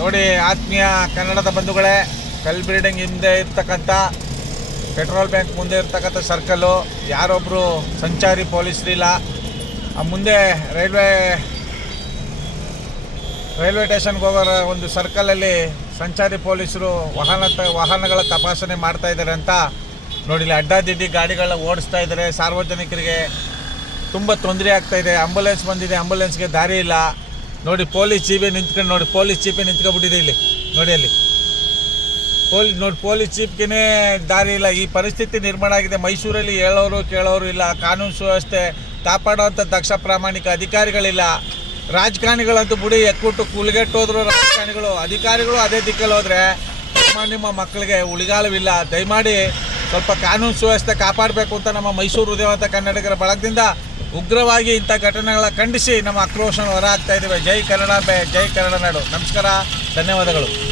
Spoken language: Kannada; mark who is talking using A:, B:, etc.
A: ನೋಡಿ, ಆತ್ಮೀಯ ಕನ್ನಡದ ಬಂಧುಗಳೇ, ಕಲ್ ಬಿಲ್ಡಿಂಗ್ ಹಿಂದೆ ಇರ್ತಕ್ಕಂಥ ಪೆಟ್ರೋಲ್ ಬ್ಯಾಂಕ್ ಮುಂದೆ ಇರ್ತಕ್ಕಂಥ ಸರ್ಕಲ್ಲು ಯಾರೊಬ್ಬರು ಸಂಚಾರಿ ಪೊಲೀಸರಿಲ್ಲ ಆ ಮುಂದೆ ರೈಲ್ವೆ ರೈಲ್ವೆ ಸ್ಟೇಷನ್ಗೆ ಹೋಗೋರ ಒಂದು ಸರ್ಕಲಲ್ಲಿ ಸಂಚಾರಿ ಪೊಲೀಸರು ವಾಹನ ತ, ವಾಹನಗಳ ತಪಾಸಣೆ ಮಾಡ್ತಾ ಇದ್ದಾರೆ ಅಂತ ನೋಡಿಲ್ಲ ಅಡ್ಡಾದಿಡ್ಡಿ ಗಾಡಿಗಳನ್ನ ಓಡಿಸ್ತಾ ಇದ್ದಾರೆ. ಸಾರ್ವಜನಿಕರಿಗೆ ತುಂಬ ತೊಂದರೆ ಆಗ್ತಾಯಿದೆ ಆಂಬುಲೆನ್ಸ್ ಬಂದಿದೆ, ಆಂಬುಲೆನ್ಸ್ಗೆ ದಾರಿ ಇಲ್ಲ. ನೋಡಿ, ಪೊಲೀಸ್ ಚೀಪೆ ನಿಂತ್ಕೊಂಡು ನೋಡಿ, ಪೊಲೀಸ್ ಚೀಪೆ ನಿಂತ್ಕೊಂಡ್ಬಿಟ್ಟಿದೆ ಇಲ್ಲಿ. ನೋಡಿ ಅಲ್ಲಿ. ಪೊಲೀಸ್ ನೋಡಿ, ಪೊಲೀಸ್ ಚೀಪ್ಗೆ ದಾರಿ ಇಲ್ಲ. ಈ ಪರಿಸ್ಥಿತಿ ನಿರ್ಮಾಣ ಆಗಿದೆ. ಮೈಸೂರಲ್ಲಿ ಹೇಳೋರು ಕೇಳೋರು ಇಲ್ಲ. ಕಾನೂನು ಸುವ್ಯವಸ್ಥೆ ಕಾಪಾಡುವಂಥ ದಕ್ಷ ಪ್ರಾಮಾಣಿಕ ಅಧಿಕಾರಿಗಳಿಲ್ಲ. ರಾಜಕಾರಣಿಗಳಂತೂ ಬುಡಿ ಎಕ್ಕುಟ್ಟು ಕುಲ್ಗೆಟ್ಟೋದ್ರು ರಾಜಕಾರಣಿಗಳು. ಅಧಿಕಾರಿಗಳು ಅದೇ ದಿಕ್ಕಲ್ಲಿ ಹೋದರೆ ನಿಮ್ಮ ನಿಮ್ಮ ಮಕ್ಕಳಿಗೆ ಉಳಿಗಾಲವಿಲ್ಲ. ದಯಮಾಡಿ ಸ್ವಲ್ಪ ಕಾನೂನು ಸುವ್ಯವಸ್ಥೆ ಕಾಪಾಡಬೇಕು ಅಂತ ನಮ್ಮ ಮೈಸೂರು ಉದಯವಂತ ಕನ್ನಡಿಗರ ಬಳಗದಿಂದ ಉಗ್ರವಾಗಿ ಇಂಥ ಘಟನೆಗಳ ಖಂಡಿಸಿ ನಮ್ಮ ಆಕ್ರೋಶವನ್ನು ಹೊರ ಹಾಕ್ತಾ ಇದ್ದೇವೆ. ಜೈ ಕನ್ನಡ ಜೈ ಕನ್ನಡ ನಾಡು. ನಮಸ್ಕಾರ, ಧನ್ಯವಾದಗಳು.